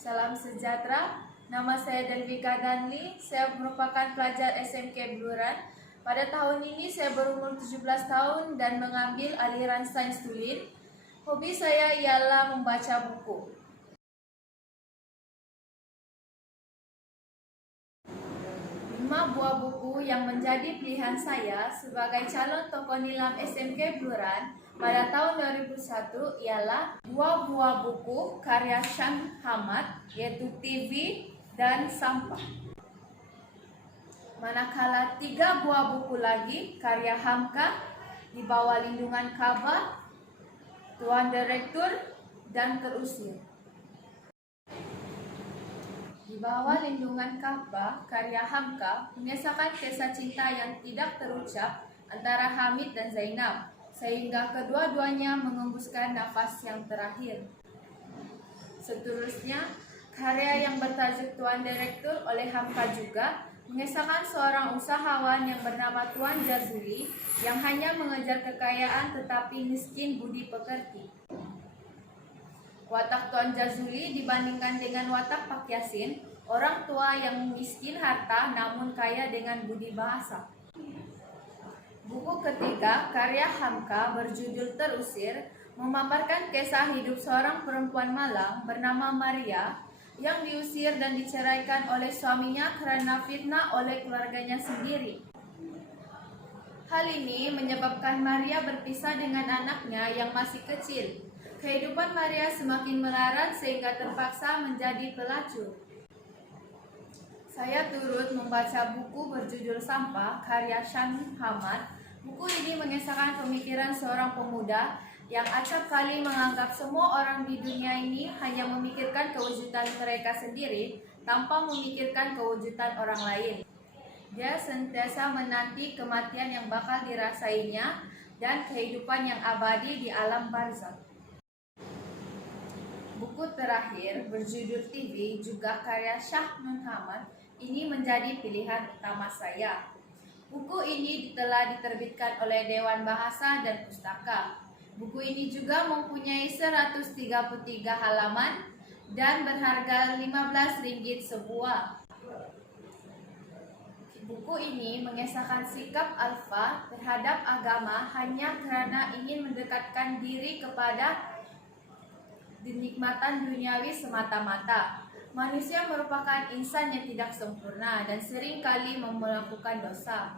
Salam sejahtera, nama saya Delvika Danli, saya merupakan pelajar SMK Bluran. Pada tahun ini saya berumur 17 tahun dan mengambil aliran sains tulen. Hobi saya ialah membaca buku. Lima buah buku yang menjadi pilihan saya sebagai calon tokoh nilam SMK Bluran pada tahun 2001 ialah dua buah buku karya Shah Hamad, yaitu TV dan Sampah. Manakala tiga buah buku lagi karya Hamka, Di Bawah Lindungan Ka'bah, Tuan Direktur, dan Terusir. Di Bawah Lindungan Ka'bah karya Hamka mengisahkan kisah cinta yang tidak terucap antara Hamid dan Zainab, sehingga kedua-duanya mengembuskan nafas yang terakhir. Seterusnya, karya yang bertajuk Tuan Direktur oleh Hamka juga mengisahkan seorang usahawan yang bernama Tuan Jazuli yang hanya mengejar kekayaan tetapi miskin budi pekerti. Watak Tuan Jazuli dibandingkan dengan watak Pak Yasin, orang tua yang miskin harta namun kaya dengan budi bahasa. Buku ketiga karya Hamka berjudul Terusir memaparkan kisah hidup seorang perempuan Malang bernama Maria yang diusir dan diceraikan oleh suaminya karena fitnah oleh keluarganya sendiri. Hal ini menyebabkan Maria berpisah dengan anaknya yang masih kecil. Kehidupan Maria semakin melarat sehingga terpaksa menjadi pelacur. Saya turut membaca buku berjudul Sampah karya Shah Hamad. Buku ini mengisahkan pemikiran seorang pemuda yang acap kali menganggap semua orang di dunia ini hanya memikirkan kewujudan mereka sendiri tanpa memikirkan kewujudan orang lain. Dia sentiasa menanti kematian yang bakal dirasainya dan kehidupan yang abadi di alam barzakh. Buku terakhir berjudul TV juga karya Shah Hamad ini menjadi pilihan utama saya. Buku ini telah diterbitkan oleh Dewan Bahasa dan Pustaka. Buku ini juga mempunyai 133 halaman dan berharga Rp15 sebuah. Buku ini mengisahkan sikap Alfa terhadap agama hanya karena ingin mendekatkan diri kepada kenikmatan duniawi semata-mata. Manusia merupakan insan yang tidak sempurna dan sering kali melakukan dosa.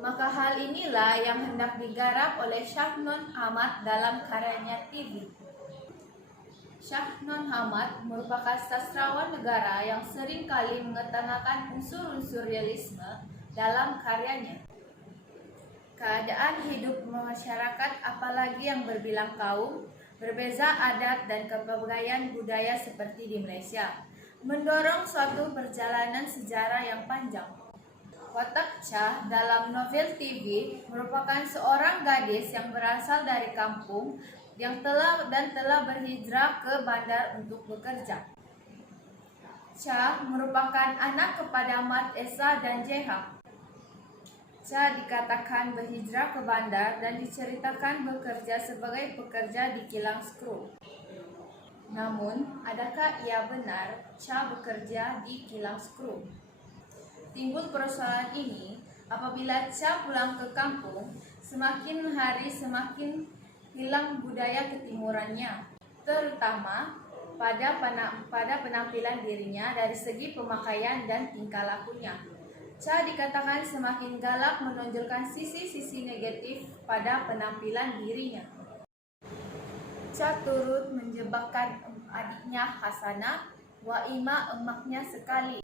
Maka hal inilah yang hendak digarap oleh Shah Hamad dalam karyanya TV. Shah Hamad merupakan sastrawan negara yang sering kali mengetengahkan unsur-unsur realisme dalam karyanya. Keadaan hidup masyarakat apalagi yang berbilang kaum, berbeza adat dan kebudayaan budaya seperti di Malaysia, mendorong suatu perjalanan sejarah yang panjang. Watak Cha dalam novel TV merupakan seorang gadis yang berasal dari kampung yang telah berhijrah ke bandar untuk bekerja. Cha merupakan anak kepada Mat Esa dan Jeha. Cha dikatakan berhijrah ke bandar dan diceritakan bekerja sebagai pekerja di kilang skru. Namun, adakah ia benar Cha bekerja di kilang skru? Timbul persoalan ini apabila Cha pulang ke kampung, semakin hari semakin hilang budaya ketimurannya, terutama pada penampilan dirinya dari segi pemakaian dan tingkah lakunya. Cha dikatakan semakin galak menonjolkan sisi-sisi negatif pada penampilan dirinya. Cha turut menjebakkan adiknya Hasanah, Waima emaknya sekali.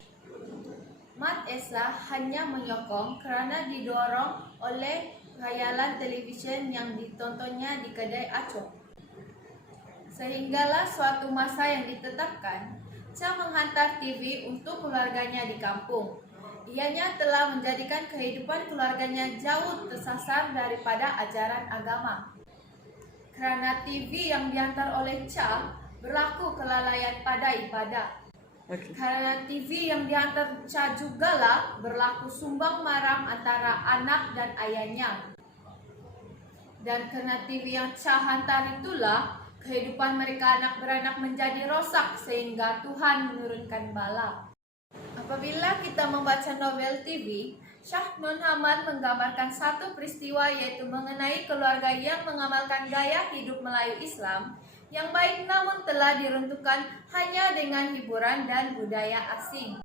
Mat Esa hanya menyokong karena didorong oleh khayalan televisyen yang ditontonnya di kedai Acong. Sehinggalah suatu masa yang ditetapkan, Cha menghantar TV untuk keluarganya di kampung. Ianya telah menjadikan kehidupan keluarganya jauh tersasar daripada ajaran agama. Karena TV yang dihantar oleh Cha berlaku kelalaian pada ibadah. Karena TV yang dihantar Cha jugalah berlaku sumbang maram antara anak dan ayahnya. Dan karena TV yang Cha hantar itulah Kehidupan mereka anak beranak menjadi rosak sehingga Tuhan menurunkan bala. Apabila kita membaca novel TV, Shah Nun Hamad menggambarkan satu peristiwa, yaitu mengenai keluarga yang mengamalkan gaya hidup Melayu Islam yang baik namun telah diruntuhkan hanya dengan hiburan dan budaya asing.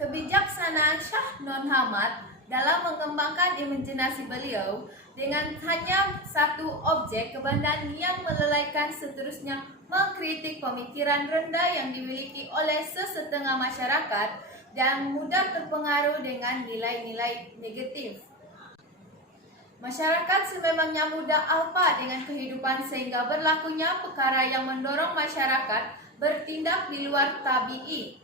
Kebijaksanaan Shah Nun Hamad dalam mengembangkan imajinasi beliau dengan hanya satu objek kebenaran yang melelaikan, seterusnya mengkritik pemikiran rendah yang dimiliki oleh sesetengah masyarakat dan mudah terpengaruh dengan nilai-nilai negatif. Masyarakat sememangnya mudah alpa dengan kehidupan sehingga berlakunya perkara yang mendorong masyarakat bertindak di luar tabi'i.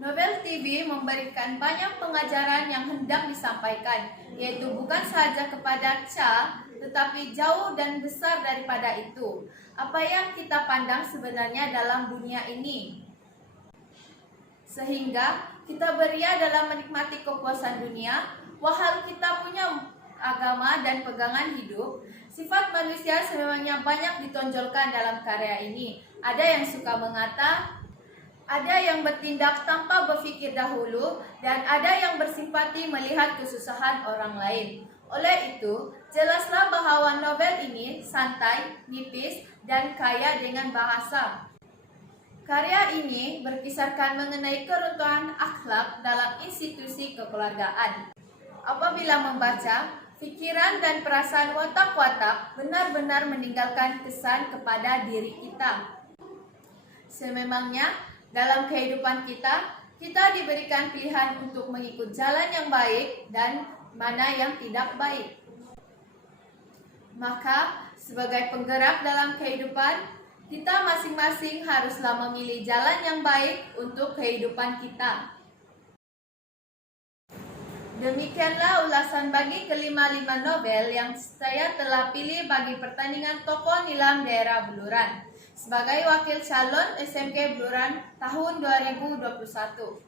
Novel TV memberikan banyak pengajaran yang hendak disampaikan, yaitu bukan sahaja kepada Cha, tetapi jauh dan besar daripada itu. Apa yang kita pandang sebenarnya dalam dunia ini, sehingga kita beria dalam menikmati kepuasan dunia, wahal kita punya agama dan pegangan hidup. Sifat manusia sememangnya banyak ditonjolkan dalam karya ini. Ada yang suka mengata, ada yang bertindak tanpa berfikir dahulu, dan ada yang bersimpati melihat kesusahan orang lain. Oleh itu, jelaslah bahwa novel ini santai, nipis, dan kaya dengan bahasa. Karya ini berkisarkan mengenai keruntuhan akhlak dalam institusi kekeluargaan. Apabila membaca, pikiran dan perasaan watak-watak benar-benar meninggalkan kesan kepada diri kita. Sememangnya, dalam kehidupan kita diberikan pilihan untuk mengikut jalan yang baik dan mana yang tidak baik. Maka, sebagai penggerak dalam kehidupan, kita masing-masing haruslah memilih jalan yang baik untuk kehidupan kita. Demikianlah ulasan bagi kelima-lima novel yang saya telah pilih bagi pertandingan tokoh Nilam daerah Beluran sebagai wakil calon SMK Beluran tahun 2021.